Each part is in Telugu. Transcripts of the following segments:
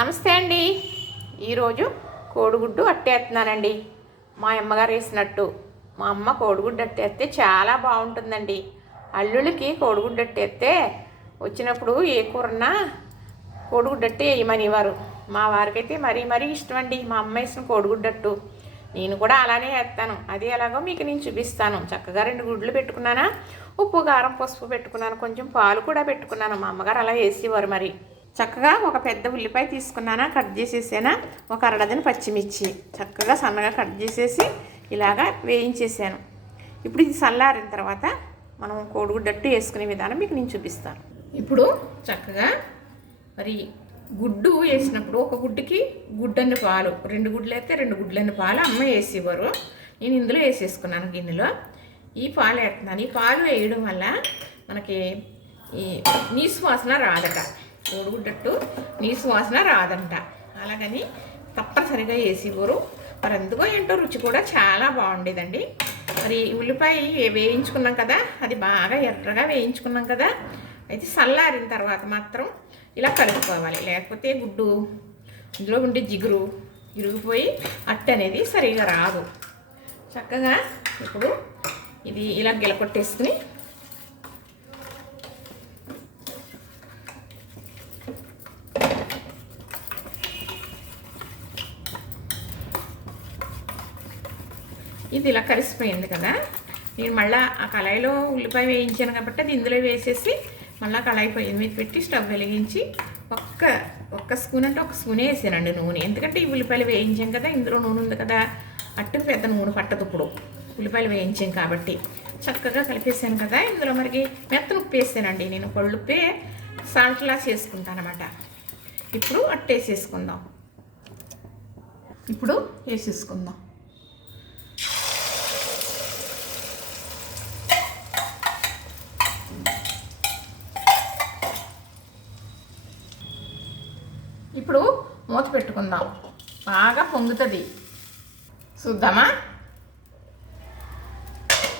నమస్తే అండి. ఈరోజు కోడిగుడ్డు అట్టేస్తున్నానండి. మా అమ్మగారు వేసినట్టు. మా అమ్మ కోడిగుడ్డు అట్టేస్తే చాలా బాగుంటుందండి. అల్లుళ్ళకి కోడిగుడ్డు అట్టేస్తే వచ్చినప్పుడు ఏ కూరన్నా కోడిగుడ్డు అట్టే వేయమనేవారు. మా వారికైతే మరీ మరీ ఇష్టం అండి మా అమ్మ వేసిన కోడిగుడ్డట్టు నేను కూడా అలానే వేస్తాను. అది ఎలాగో మీకు నేను చూపిస్తాను. చక్కగా రెండు గుడ్లు పెట్టుకున్నానా? ఉప్పు కారం పసుపు పెట్టుకున్నాను. కొంచెం పాలు కూడా పెట్టుకున్నాను. మా అమ్మగారు అలా వేసేవారు మరి. చక్కగా ఒక పెద్ద ఉల్లిపాయ తీసుకున్నానా కట్ చేసేసానా? ఒక అరడదని పచ్చిమిర్చి. చక్కగా సన్నగా కట్ చేసేసి ఇలాగా వేయించేసాను. ఇప్పుడు ఇది చల్లారిన తర్వాత మనం కోడిగుడ్డట్టు వేసుకునే విధానం మీకు నేను చూపిస్తాను. ఇప్పుడు చక్కగా మరి గుడ్డు వేసినప్పుడు ఒక గుడ్డుకి గుడ్డన్ని పాలు రెండు గుడ్లు అయితే రెండు గుడ్లన్ని పాలు అమ్మ వేసేవారు. నేను ఇందులో వేసేసుకున్నాను గిన్నెలో. ఈ పాలు వేస్తున్నాను. ఈ పాలు వేయడం వల్ల మనకి ఈ నీసు వాసన రాదట. కోడిగుడ్డట్టు నీసు వాసన రాదంట. అలాగని తప్పనిసరిగా వేసేవారు మరి ఎందుకో ఏంటో రుచి కూడా చాలా బాగుండేదండి. మరి ఉల్లిపాయ వేయించుకున్నాం కదా అది బాగా ఎర్రగా వేయించుకున్నాం కదా అయితే చల్లారిన తర్వాత మాత్రం ఇలా కలుపుకోవాలి. లేకపోతే గుడ్డు ఇందులో ఉండే జిగురు ఇరిగిపోయి అట్టు అనేది సరిగా రాదు. చక్కగా ఇప్పుడు ఇది ఇలా గిలకొట్టేసుకుని ఇది ఇలా కలిసిపోయింది కదా. నేను మళ్ళీ ఆ కళాయిలో ఉల్లిపాయ వేయించాను కాబట్టి అది ఇందులో వేసేసి మళ్ళీ కళాయి పొయ్యి మీద పెట్టి స్టవ్ వెలిగించి ఒక్క ఒక్క స్పూన్ అంటే ఒక స్పూనే వేసానండి నూనె. ఎందుకంటే ఈ ఉల్లిపాయలు వేయించాం కదా ఇందులో నూనె ఉంది కదా అట్టు పెద్ద నూనె పట్టదు ఇప్పుడు. ఉల్లిపాయలు వేయించాం కాబట్టి. చక్కగా కలిపేసాను కదా ఇందులో మరికి మెత్తను ఉప్పు వేసానండి నేను. కొళ్ళుప్పే సాల్ట్లా చేసుకుంటాను అనమాట ఇప్పుడు అట్టేసేసుకుందాం. ఇప్పుడు వేసేసుకుందాం. ఇప్పుడు మూత పెట్టుకుందాం. బాగా పొంగుతుంది. చూద్దామా?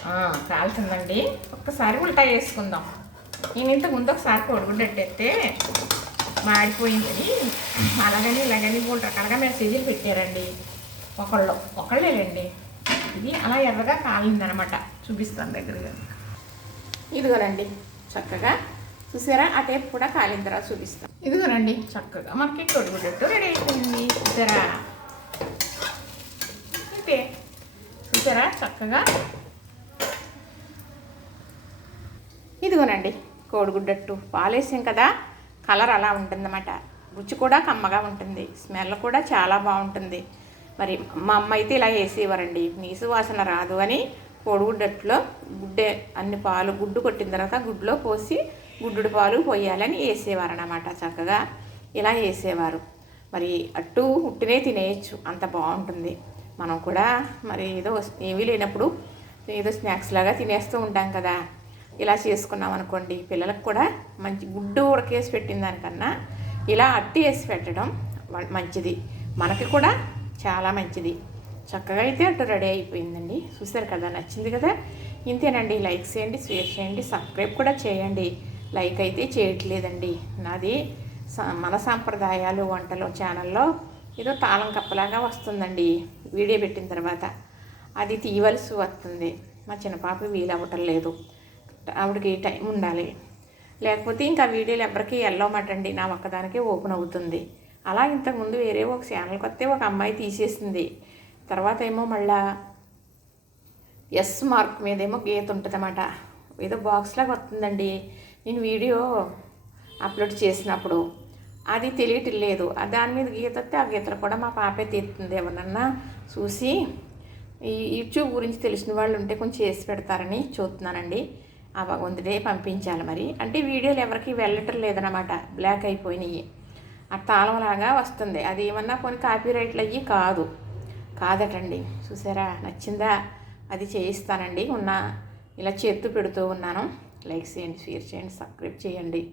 ఆ, కాలుతుందండి. ఒక్కసారి ఉల్టా వేసుకుందాం నేను ఇంతకు ముందు ఒకసారి కొడుగుడ్డెట్టేస్తే మాడిపోయిందని అలాగని ఇలాగని మూడు రకాలుగా మెసేజీలు పెట్టారండి. ఒకళ్ళు ఒకళ్ళేలేండి. ఇది అలా ఎర్రగా కాలిందనమాట. చూపిస్తాను దగ్గరగా. ఇదిగోనండి చక్కగా చూసారా? ఆ టేప్ కూడా కాలిన తర్వాత చూపిస్తాం ఇదిగోనండి చక్కగా మనకి కొడుగుడ్డట్టు రెడీ అయిపోయింది. చూసారా? అంటే చూసారా? చక్కగా. ఇదిగోనండి కోడిగుడ్డట్టు. పాలేసాం కదా. కలర్ అలా ఉంటుందన్నమాట. రుచి కూడా కమ్మగా ఉంటుంది. స్మెల్ కూడా చాలా బాగుంటుంది. మరి మా అమ్మ అయితే ఇలా వేసేవారండి. నీసు వాసన రాదు అని కోడిగుడ్డట్లో గుడ్డే అన్ని పాలు గుడ్డు కొట్టిన తర్వాత గుడ్లో పోసి గుడ్డుడు పాలు పోయాలని వేసేవారనమాట చక్కగా. ఇలా వేసేవారు. మరి అట్టు ఉట్టినే తినేయచ్చు. అంత బాగుంటుంది. మనం కూడా మరి ఏదో ఏమీ లేనప్పుడు ఏదో స్నాక్స్ లాగా తినేస్తూ ఉంటాం కదా. ఇలా చేసుకున్నాం అనుకోండి పిల్లలకు కూడా మంచి గుడ్డు ఉడకేసి పెట్టిన దానికన్నా ఇలా అట్టి వేసి పెట్టడం వ- మంచిది. మనకి కూడా చాలా మంచిది. చక్కగా అయితే అటు రెడీ అయిపోయిందండి. చూసారు కదా నచ్చింది కదా? ఇంతేనండి. లైక్ చేయండి షేర్ చేయండి సబ్స్క్రైబ్ కూడా చేయండి. లైక్ అయితే చేయట్లేదండి. నాది మన సాంప్రదాయాలు వంటలు ఛానల్లో ఏదో తాళం కప్పలాగా వస్తుందండి. వీడియో పెట్టిన తర్వాత అది తీయవలసి వస్తుంది. మా చిన్న పాప వీలవ్వటం లేదు. ఆవిడకి టైం ఉండాలి. లేకపోతే ఇంకా వీడియోలు ఎవరికి వెళ్ళవమాటండి నా ఒక్కదానికే ఓపెన్ అవుతుంది. అలా ఇంతకుముందు వేరే ఒక ఛానల్కి వస్తే ఒక అమ్మాయి తీసేసింది. తర్వాత ఏమో మళ్ళా ఎస్ మార్క్ మీదేమో గీత ఉంటుందన్నమాట. ఏదో బాక్స్ లాగా వస్తుందండి. నేను వీడియో అప్లోడ్ చేసినప్పుడు. అది తెలియటం లేదు. దాని మీద గీత వస్తే ఆ గీతలు కూడా మా పాపే తీస్తుంది. ఎవరన్నా చూసి ఈ యూట్యూబ్ గురించి తెలిసిన వాళ్ళు ఉంటే కొంచెం చేసి పెడతారని చూస్తున్నానండి. ఆ భగవంతుడే పంపించాలి మరి. అంటే వీడియోలు ఎవరికి వెళ్ళటం లేదనమాట బ్లాక్ అయిపోయినాయి. ఆ తాళంలాగా వస్తుంది. అది ఏమన్నా కొన్ని కాపీ రైట్లు అయ్యి కాదు. కాదటండి. చూసారా? నచ్చిందా? అది చేయిస్తానండి. ఉన్న ఇలా చేత్తు పెడుతూ ఉన్నాను. లైక్ చేయండి షేర్ చేయండి సబ్స్క్రైబ్ చేయండి.